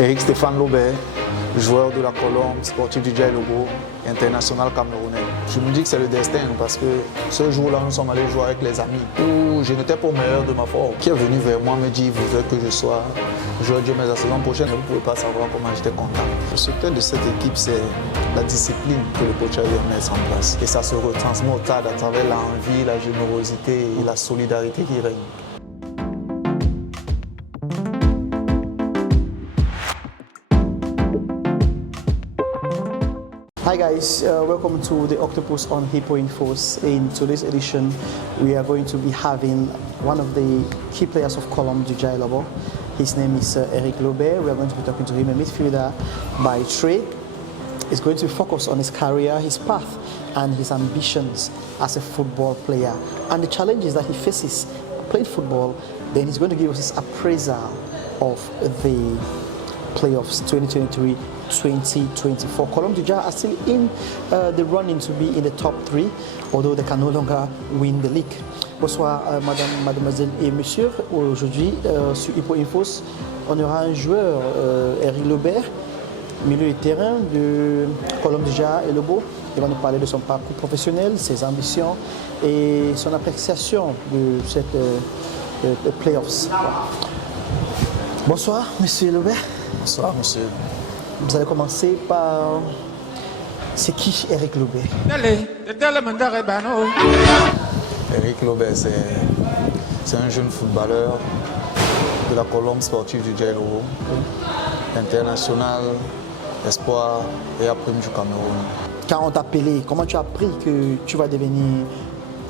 Eric Stéphane Lobert, joueur de la Colombe, sportif du Djaï Lobo, international camerounais. Je me dis que c'est le destin parce que ce jour-là, nous sommes allés jouer avec les amis où je n'étais pas au meilleur de ma forme. Qui est venu vers moi me dit, vous voulez que je sois joueur de mais la saison prochaine, vous ne pouvez pas savoir comment j'étais content. Le secret de cette équipe, c'est la discipline que le coach a eu à mettre en place. Et ça se retransmet au stade à travers l'envie, la générosité et la solidarité qui règne. Hi guys, welcome to the Octopus on Hippo Infos. In today's edition, we are going to be having one of the key players of Colombe du Djaï Lobo. His name is Eric Lobert. We are going to be talking to him, a midfielder by trade. He's going to focus on his career, his path, and his ambitions as a football player, and the challenges that he faces playing football. Then he's going to give us his appraisal of the playoffs 2023-2024. Colombe du Djaï are still in the running to be in the top 3, although they can no longer win the league. Bonsoir mademoiselle et monsieur. Aujourd'hui sur Hippo Infos, on aura un joueur, Eric Lobert, milieu de terrain de Colombe du Djaï et Lobo. Il va nous parler de son parcours professionnel, ses ambitions et son appréciation de cette playoffs. Bonsoir monsieur Lobert. Bonsoir monsieur. Vous allez commencer par... C'est qui Eric Lobert? Eric Lobert, c'est un jeune footballeur de la Colombe sportive du Djaï Lobo, international, espoir et après du Cameroun. Quand on t'a appelé, comment tu as appris que tu vas devenir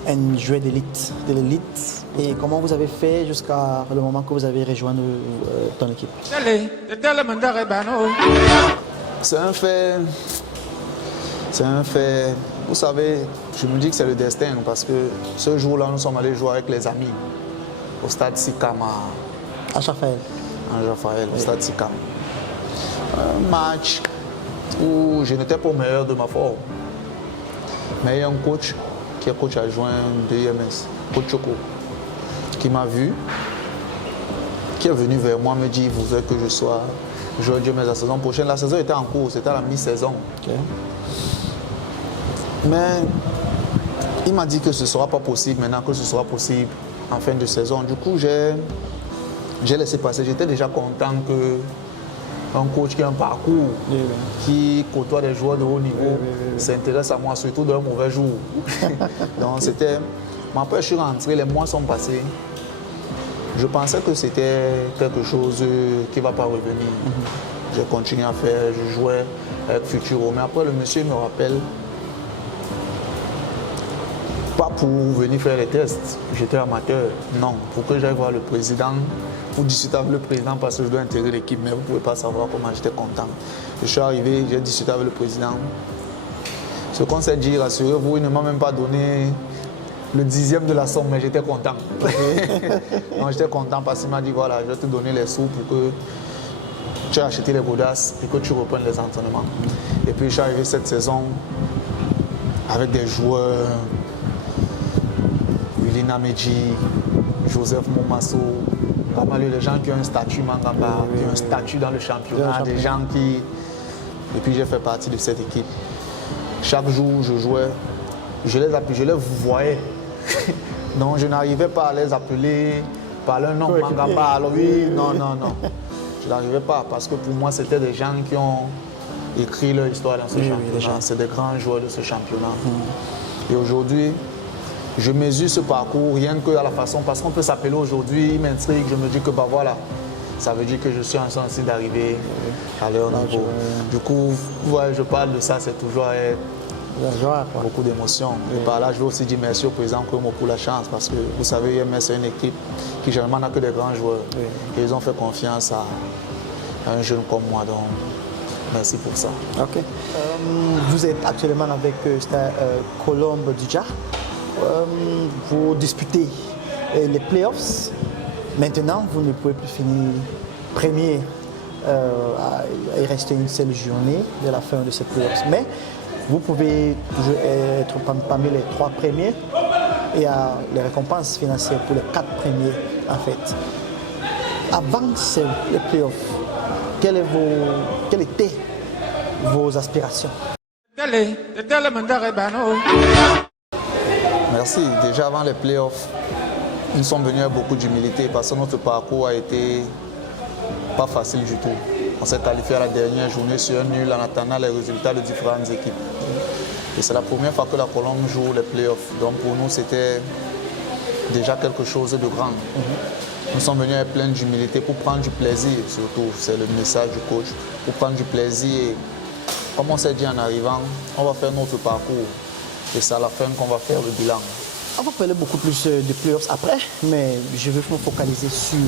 un joueur d'élite, de l'élite, et comment vous avez fait jusqu'à le moment que vous avez rejoint ton équipe? C'est un fait. C'est un fait. Vous savez, je me dis que c'est le destin parce que ce jour-là, nous sommes allés jouer avec les amis au stade Sikam À Raphaël. Au stade Sikam. Un match où je n'étais pas au meilleur de ma forme. Mais il y a un coach qui est coach adjoint de IMS, coach Choco, qui m'a vu, qui est venu vers moi me dit, vous voulez que je sois joueur de mais la saison prochaine. La saison était en cours, c'était à la mi-saison. Okay. Mais il m'a dit que ce ne sera pas possible maintenant, que ce sera possible en fin de saison. Du coup, j'ai laissé passer. J'étais déjà content que un coach qui a un parcours, qui côtoie des joueurs de haut niveau, s'intéresse à moi, surtout d'un mauvais jour. Donc c'était... Mais après, je suis rentré, les mois sont passés. Je pensais que c'était quelque chose qui ne va pas revenir. J'ai continué à faire, je jouais avec Futuro. Mais après, le monsieur me rappelle, pas pour venir faire les tests, j'étais amateur, non, pour que j'aille voir le président, pour discuter avec le président parce que je dois intégrer l'équipe, mais vous ne pouvez pas savoir comment j'étais content. Je suis arrivé, j'ai discuté avec le président. Ce qu'on s'est dit, rassurez-vous, il ne m'a même pas donné le 10e de la somme, mais j'étais content. Donc j'étais content parce qu'il m'a dit, voilà, je vais te donner les sous pour que tu aies acheté les godasses et que tu reprennes les entraînements. Et puis je suis arrivé cette saison avec des joueurs, Lina Medji, Joseph Momasso, pas mal de gens qui ont un statut Mangamba, qui ont un statut dans le championnat, des gens qui... Et puis j'ai fait partie de cette équipe. Chaque jour, je jouais, je les voyais. Donc je n'arrivais pas à les appeler par leur nom Mangamba. Alors oui, non. Je n'arrivais pas parce que pour moi, c'était des gens qui ont écrit leur histoire dans ce championnat. C'est des grands joueurs de ce championnat. Et aujourd'hui, je mesure ce parcours rien que à la façon, parce qu'on peut s'appeler aujourd'hui, il m'intrigue, je me dis que bah voilà, ça veut dire que je suis en train d'arriver à leur niveau. Du coup, ouais, je parle de ça, c'est toujours avec beaucoup d'émotions. Et par là, je veux aussi dire merci au président Kouemo pour la chance, parce que vous savez, IMS c'est une équipe qui généralement n'a que des grands joueurs. Et ils ont fait confiance à un jeune comme moi, donc merci pour ça. Ok. Vous êtes actuellement avec Colombe du Djaï. Vous disputez les playoffs. Maintenant, vous ne pouvez plus finir premier. Il reste une seule journée de la fin de ces playoffs. Mais vous pouvez toujours être parmi les 3 premiers. Et il y a les récompenses financières pour les 4 premiers, en fait. Avant les playoffs, quelles étaient vos aspirations? Merci. Déjà avant les playoffs, nous sommes venus avec beaucoup d'humilité parce que notre parcours a été pas facile du tout. On s'est qualifié à la dernière journée sur un nul en attendant les résultats de différentes équipes. Et c'est la première fois que la Colombe joue les playoffs. Donc pour nous, c'était déjà quelque chose de grand. Nous sommes venus avec plein d'humilité pour prendre du plaisir, surtout. C'est le message du coach. Pour prendre du plaisir. Et comme on s'est dit en arrivant, on va faire notre parcours. Et c'est à la fin qu'on va faire le bilan. On va parler beaucoup plus de playoffs après, mais je veux me focaliser sur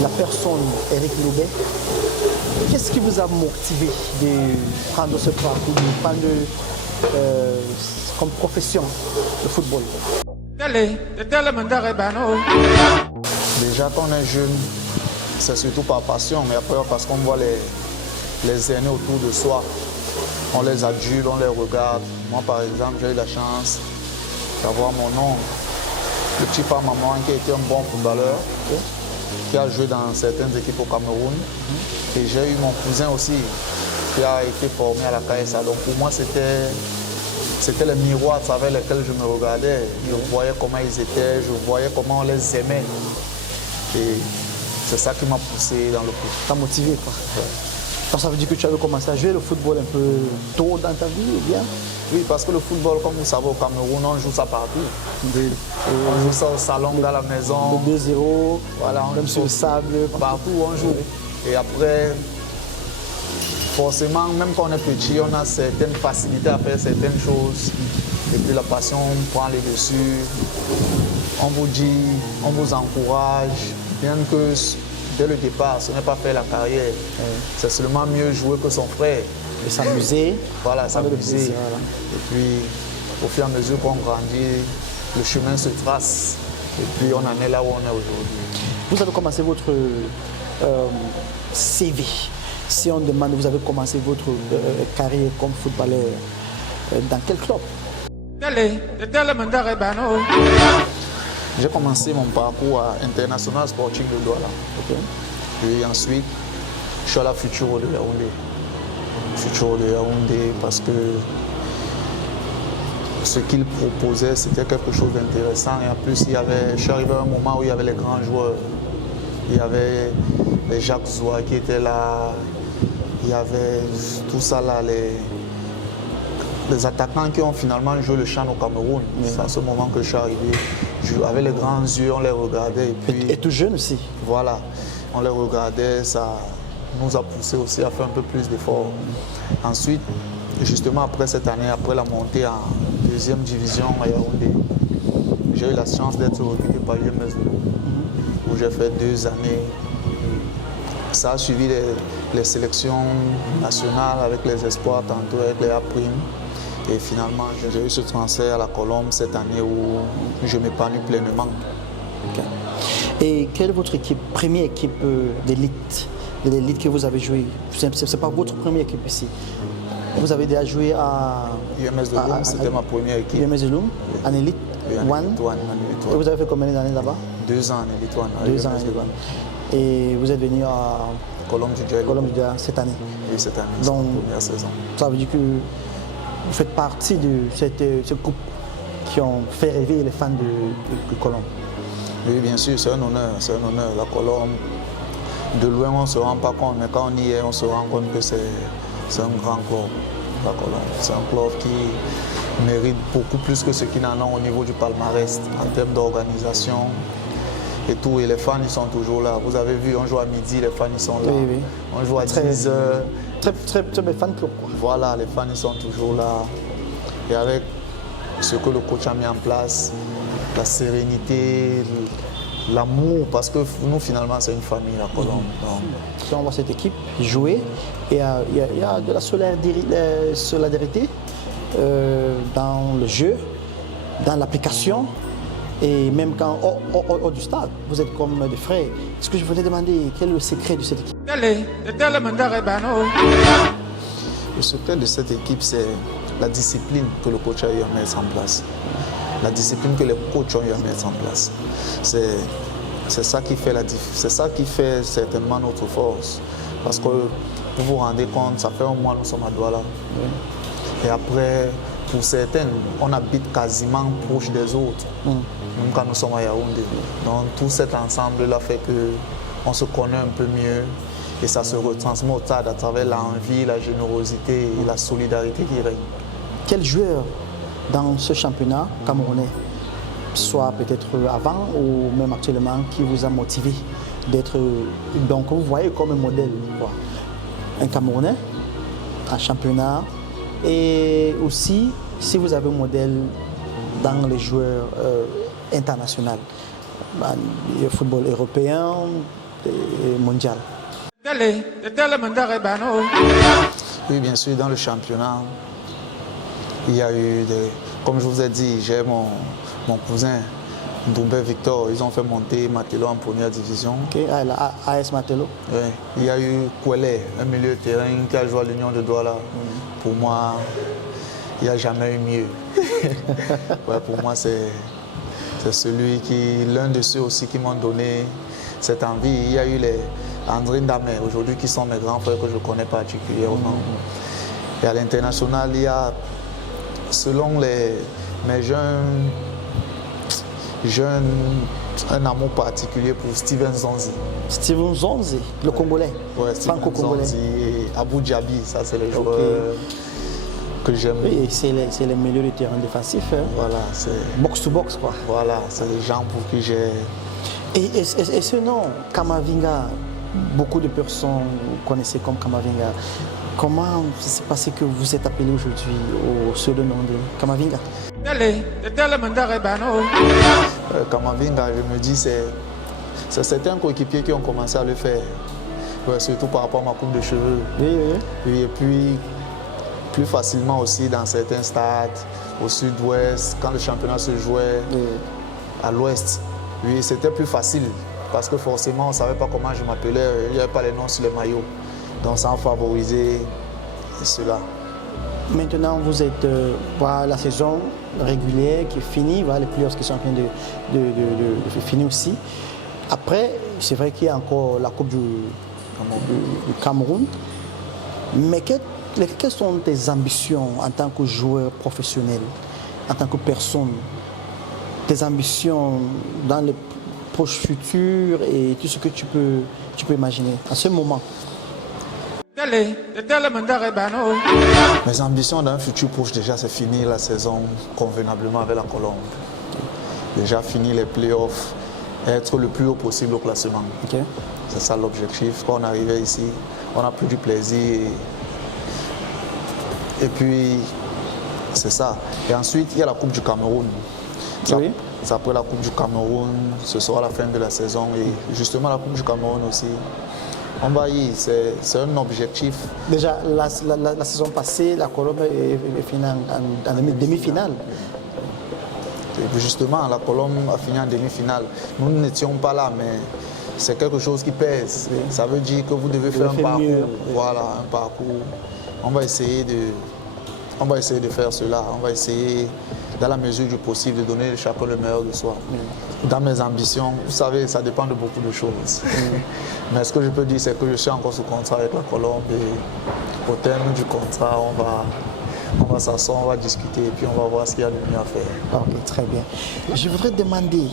la personne Eric Lobet. Qu'est-ce qui vous a motivé de prendre ce parcours, de prendre comme profession le football? Déjà, quand on est jeune, c'est surtout par passion, mais après parce qu'on voit les aînés autour de soi. On les adule, on les regarde. Moi, par exemple, j'ai eu la chance d'avoir mon oncle, le petit frère maman qui était un bon footballeur, qui a joué dans certaines équipes au Cameroun. Et j'ai eu mon cousin aussi, qui a été formé à la KSA. Donc pour moi, c'était les miroirs avec lesquels je me regardais. Je voyais comment ils étaient, je voyais comment on les aimait. Et c'est ça qui m'a poussé dans le foot. T'as motivé quoi. Ouais. Donc ça veut dire que tu avais commencé à jouer le football un peu tôt dans ta vie, bien? Oui, parce que le football, comme vous savez, au Cameroun, on joue ça partout. On joue ça au salon, dans la maison. Le 2-0, voilà, même sur le sable. Partout on joue. Et après, forcément, même quand on est petit, on a certaines facilités à faire certaines choses. Et puis la passion prend les dessus. On vous dit, on vous encourage, bien que dès le départ, ce n'est pas faire la carrière. C'est seulement mieux jouer que son frère. Et s'amuser. Voilà, s'amuser. Voilà. Et puis, au fur et à mesure qu'on grandit, le chemin se trace. Et puis, on en est là où on est aujourd'hui. Vous avez commencé votre CV. Si on demande, vous avez commencé votre carrière comme footballeur, dans quel club? J'ai commencé mon parcours à International Sporting de Douala. Et ensuite, je suis à la Futuro de Yaoundé. Futuro de Yaoundé parce que ce qu'il proposait, c'était quelque chose d'intéressant. Et en plus, je suis arrivé à un moment où il y avait les grands joueurs. Il y avait les Jacques Zoua qui étaient là. Il y avait tout ça là, les attaquants qui ont finalement joué le CHAN au Cameroun. C'est à ce moment que je suis arrivé. Avec les grands yeux, on les regardait. Et tout jeune aussi. Voilà, on les regardait, ça nous a poussé aussi à faire un peu plus d'efforts. Ensuite, justement après cette année, après la montée en deuxième division à Yaoundé, j'ai eu la chance d'être recruté par UMS de Lou, où j'ai fait 2 années. Ça a suivi les sélections nationales avec les espoirs, tantôt avec les A-primes. Et finalement, j'ai eu ce transfert à la Colombe cette année où je m'épanouis pleinement. Okay. Et quelle est votre première équipe d'élite, de l'élite que vous avez joué? Ce n'est pas votre première équipe ici. Vous avez déjà joué à UMS de Loum, c'était ma première équipe. UMS de Loum, en élite One. Et vous avez fait combien d'années là-bas? 2 ans en élite One. 2 ans en élite One. Et vous êtes venu à Colombe du Djaï cette année? Oui, cette année, c'est la première saison. Ça veut dire que vous faites partie de ce groupe qui ont fait rêver les fans de Colombe? Oui, bien sûr, c'est un honneur, La Colombe, de loin, on ne se rend pas compte, mais quand on y est, on se rend compte que c'est un grand club, la Colombe. C'est un club qui mérite beaucoup plus que ce qu'ils en ont au niveau du palmarès, en termes d'organisation et tout. Et les fans, ils sont toujours là. Vous avez vu, on joue à midi, les fans, ils sont là. Oui, oui. On joue à 10 heures. Très bel fan club, quoi. Voilà, les fans, ils sont toujours là. Et avec ce que le coach a mis en place, la sérénité, l'amour, parce que nous, finalement, c'est une famille, la Colombe. Si on voit cette équipe jouer, il y a de la solidarité dans le jeu, dans l'application, et même quand hors du stade, vous êtes comme des frères. Ce que je voulais demander, quel est le secret de cette équipe? Le secret de cette équipe, c'est la discipline que le coach a eu à mettre en place. La discipline que les coachs ont eu à mettre en place. C'est ça qui fait certainement notre force. Parce que vous vous rendez compte, ça fait un mois nous sommes à Douala. Et après, pour certains, on habite quasiment proche des autres, même quand nous sommes à Yaoundé. Donc tout cet ensemble-là fait qu'on se connaît un peu mieux et ça se retransmet au stade à travers l'envie, la générosité et la solidarité qui règne. Quel joueur dans ce championnat camerounais, soit peut-être avant ou même actuellement, qui vous a motivé d'être, donc vous voyez comme un modèle, quoi. Un Camerounais, un championnat, et aussi si vous avez un modèle dans les joueurs internationaux, le football européen et mondial. Oui, bien sûr, dans le championnat, il y a eu des... Comme je vous ai dit, j'ai mon cousin, Doumbé Victor, ils ont fait monter Matelo en première division. Ok, la AS Matelo. Oui. Il y a eu Kwele, un milieu de terrain qui a joué à l'Union de Douala. Pour moi, il n'y a jamais eu mieux. Ouais, pour moi, c'est celui qui, l'un de ceux aussi qui m'ont donné cette envie. Il y a eu les André Ndamé, aujourd'hui qui sont mes grands frères que je connais particulièrement. Et à l'international, il y a, selon mes jeunes, un amour particulier pour Steven Zonzi. Steven Zonzi, le Congolais, ouais, franco-congolais. Zonzi et Abou Djabi, ça c'est le joueur que j'aime. Oui, c'est les milieux de terrain défensif. Hein. Voilà, c'est box to box quoi. Voilà, c'est les gens pour qui j'ai... Et ce nom, Kamavinga, beaucoup de personnes vous connaissez comme Kamavinga. Comment s'est passé que vous êtes appelé aujourd'hui au pseudo-nom de Kamavinga? Kamavinga, je me dis, c'est certains coéquipiers qui ont commencé à le faire, ouais, surtout par rapport à ma coupe de cheveux. Oui. Et puis, plus facilement aussi dans certains stades, au sud-ouest, quand le championnat se jouait à l'ouest. Oui, c'était plus facile, parce que forcément, on ne savait pas comment je m'appelais, il n'y avait pas les noms sur les maillots. Donc ça a favorisé cela. Maintenant, vous êtes voilà, la saison régulière qui est finie, voilà, les playoffs qui sont en train de finir aussi. Après, c'est vrai qu'il y a encore la Coupe du Cameroun. Mais quelles sont tes ambitions en tant que joueur professionnel, en tant que personne? Tes ambitions dans le proche futur et tout ce que tu peux imaginer à ce moment? Mes ambitions dans un futur proche, déjà, c'est finir la saison convenablement avec la Colombe. Déjà finir les playoffs, être le plus haut possible au classement. Okay. C'est ça l'objectif. Quand on arrivait ici, on a pris du plaisir. Et puis, c'est ça. Et ensuite, il y a la Coupe du Cameroun. Oui. C'est après la Coupe du Cameroun, ce sera la fin de la saison. Et justement, la Coupe du Cameroun aussi. On va y, c'est un objectif. Déjà, la saison passée, la Colombe est finie en demi-finale. Et justement, la Colombe a fini en demi-finale. Nous n'étions pas là, mais c'est quelque chose qui pèse. Oui. Ça veut dire que vous devez faire un parcours. Mieux. Voilà, un parcours. On va essayer de faire cela. On va essayer, dans la mesure du possible, de donner chacun le meilleur de soi. Dans mes ambitions, vous savez, ça dépend de beaucoup de choses. Mais ce que je peux dire, c'est que je suis encore sous contrat avec la Colombe et au terme du contrat, on va s'asseoir, on va discuter et puis on va voir ce qu'il y a de mieux à faire. Ok, très bien. Je voudrais te demander,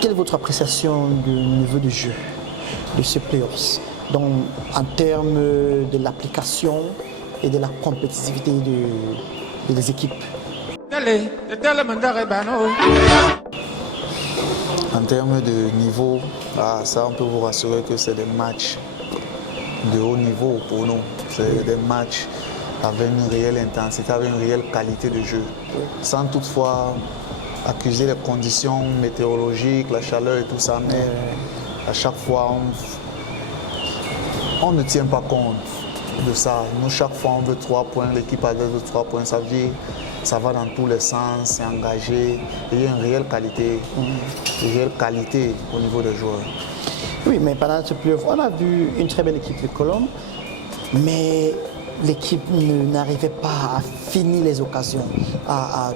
quelle est votre appréciation du niveau de jeu de ce playoffs? Donc, en termes de l'application et de la compétitivité des équipes. En termes de niveau, ça on peut vous rassurer que c'est des matchs de haut niveau pour nous. C'est des matchs avec une réelle intensité, avec une réelle qualité de jeu. Sans toutefois accuser les conditions météorologiques, la chaleur et tout ça, mais à chaque fois on ne tient pas compte de ça. Nous, chaque fois, on veut 3 points, l'équipe a 2 ou 3 points. Ça veut dire ça va dans tous les sens, c'est engagé. Il y a une réelle qualité, au niveau des joueurs. Oui, mais pendant ce playoff, on a vu une très belle équipe de Colombe, mais l'équipe n'arrivait pas à finir les occasions, à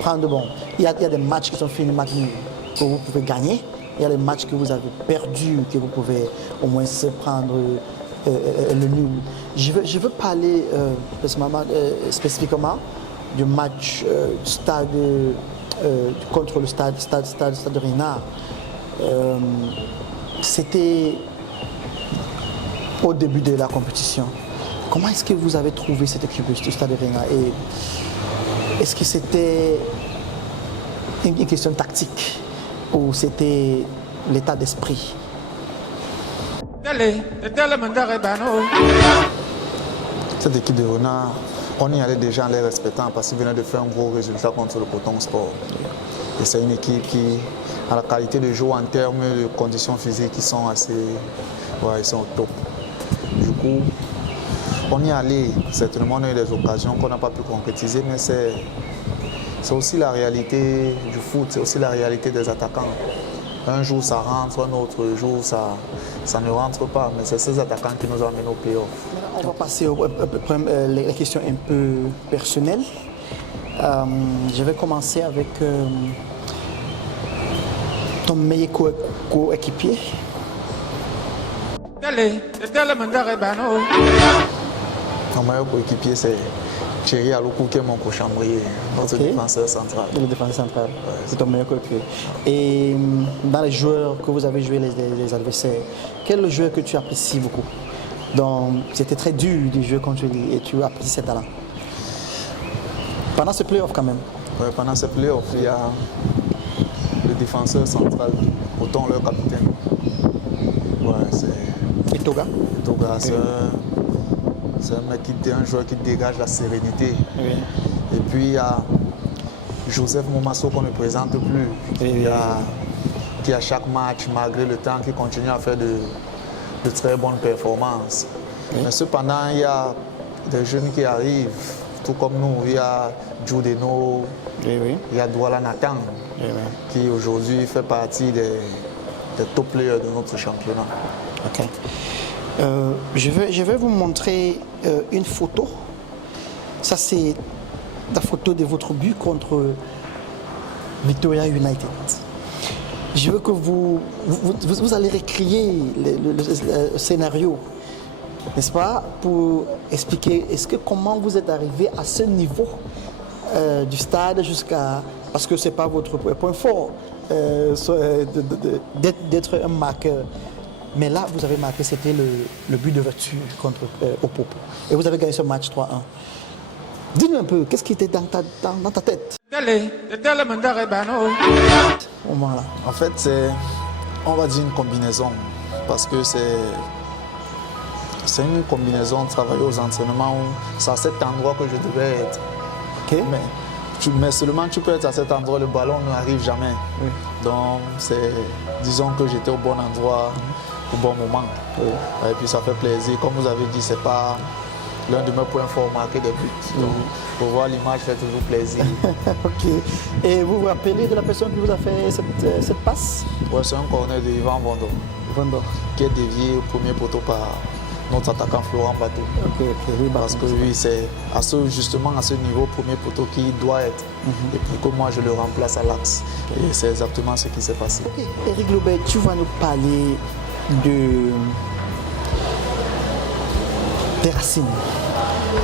prendre bon. Il y a des matchs qui sont finis maintenant que vous pouvez gagner. il y a les matchs que vous avez perdus, que vous pouvez au moins se prendre le nul. Je veux parler spécifiquement du match contre le stade Renard. C'était au début de la compétition. Comment est-ce que vous avez trouvé cette équipe du stade Renard? Et est-ce que c'était une question tactique ou c'était l'état d'esprit? Cette équipe de Renard, on y allait déjà en les respectant parce qu'ils venaient de faire un gros résultat contre le Coton Sport. Et c'est une équipe qui a la qualité de jeu en termes de conditions physiques qui sont assez, ils sont au top. Du coup, on y allait, certainement on a eu des occasions qu'on n'a pas pu concrétiser, mais c'est aussi la réalité du foot, c'est aussi la réalité des attaquants. Un jour ça rentre, un autre jour ça ne rentre pas, mais c'est ces attaquants qui nous amènent au play-off. On va passer aux questions un peu personnelles. Je vais commencer avec ton meilleur coéquipier. Mon meilleur coéquipier, c'est Thierry Aloukou, qui est mon co-chambrier, notre défenseur central. Le défenseur central, c'est ton meilleur coéquipier. Et dans les joueurs que vous avez joués, les adversaires, quel est le joueur que tu apprécies beaucoup? Donc, c'était très dur de jouer contre lui et tu apprécies ses talents. Pendant ce play-off quand même. Oui, pendant ce play-off, il y a le défenseur central, autant leur capitaine. Et Toga? Toga, c'est un mec un joueur qui dégage la sérénité. Oui. Et puis il y a Joseph Momasso qu'on ne présente plus, qui à chaque match, malgré le temps, qui continue à faire de très bonnes performances. Oui. Mais cependant, il y a des jeunes qui arrivent, tout comme nous. Il y a Judeno, il y a Douala Nathan, qui aujourd'hui fait partie des top players de notre championnat. Okay. Je vais vous montrer une photo. Ça, c'est la photo de votre but contre Victoria United. Je veux que vous allez recréer le scénario, n'est-ce pas, pour expliquer comment vous êtes arrivé à ce niveau du stade jusqu'à... Parce que ce n'est pas votre point fort d'être un marqueur. Mais là, vous avez marqué, c'était le but d'ouverture contre Opopo. Et vous avez gagné ce match 3-1. Dis-nous un peu, qu'est-ce qui était dans ta tête? Au moment-là. En fait, c'est, on va dire, une combinaison. Parce que c'est une combinaison de travailler aux entraînements où c'est à cet endroit que je devais être. Okay. Mais seulement tu peux être à cet endroit, le ballon n'arrive jamais. Oui. Donc, disons que j'étais au bon endroit, au bon moment. Oui. Et puis ça fait plaisir. Comme vous avez dit, c'est pas l'un de mes points forts, marquer des buts. Donc, pour voir l'image fait toujours plaisir. Ok. Et vous vous rappelez de la personne qui vous a fait cette passe? Oui, c'est un corner de Yvan Vondor, qui est dévié au premier poteau par notre attaquant Florent Bateau. Oui, parce que lui, c'est justement à ce niveau, premier poteau, qui doit être. Et puis que moi, je le remplace à l'axe. Et c'est exactement ce qui s'est passé. Okay. Eric Globet, tu vas nous parler de tes racines,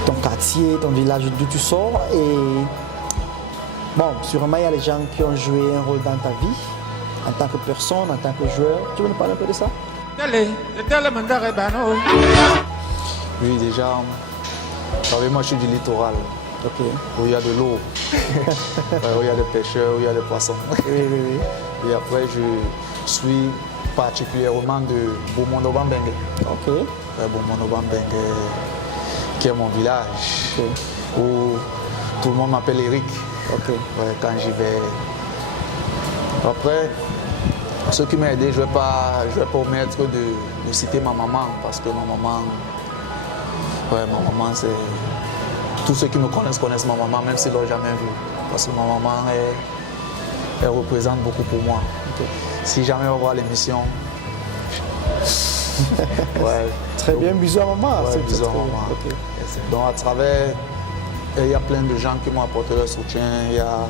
ton quartier, ton village d'où tu sors. Et bon, sûrement, il y a les gens qui ont joué un rôle dans ta vie, en tant que personne, en tant que joueur. Tu veux nous parler un peu de ça? Oui, déjà, moi je suis du littoral, où il y a de l'eau, où il y a des pêcheurs, où il y a des poissons. Et après, je suis particulièrement de Bomono-Bambengue. Bomono-Bambengue, qui est mon village, où tout le monde m'appelle Eric quand j'y vais. Après, ce qui m'a aidé, je ne vais pas omettre de citer ma maman, parce que ma maman, c'est... Tous ceux qui me connaissent ma maman, même s'ils ne l'ont jamais vue. Parce que ma maman, elle représente beaucoup pour moi. Si jamais on voit l'émission... Très bien, bisous à maman. Bisous à maman. Donc à travers, il y a plein de gens qui m'ont apporté leur soutien. Il y a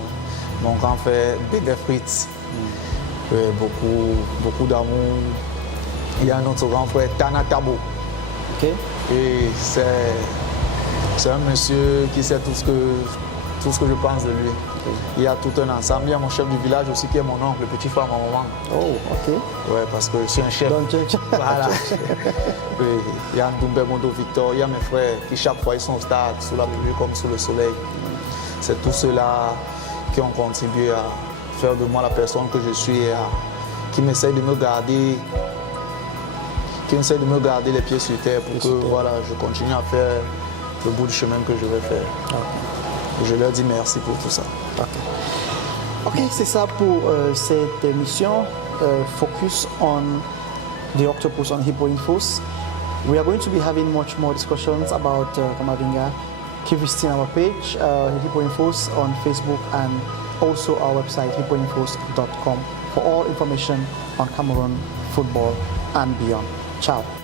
mon grand frère Bédé Fritz, beaucoup d'amour. Il y a notre grand frère Tana Tabo. Ok. Et c'est un monsieur qui sait tout ce que je pense de lui. Ok. Il y a tout un ensemble. Il y a mon chef du village aussi qui est mon oncle, le petit frère à ma maman. Oh, ok. Ouais, parce que je suis un chef. Donc, Voilà. Oui, il y a Ndoumbe Mondo Victor, il y a mes frères qui chaque fois ils sont au stade, sous la pluie comme sous le soleil. C'est tous ceux-là qui ont contribué à faire de moi la personne que je suis et qui m'essayent de me garder, les pieds sur terre pour que voilà, je continue à faire le bout du chemin que je vais faire. Ok. Je leur dis merci pour tout ça. Ok, c'est ça pour cette émission. Focus on the octopus on Hippo Infos. We are going to be having much more discussions about Kamavinga. Keep visiting our page, Hippo Infos on Facebook, and also our website, hippoinfos.com, for all information on Cameroon football and beyond. Ciao.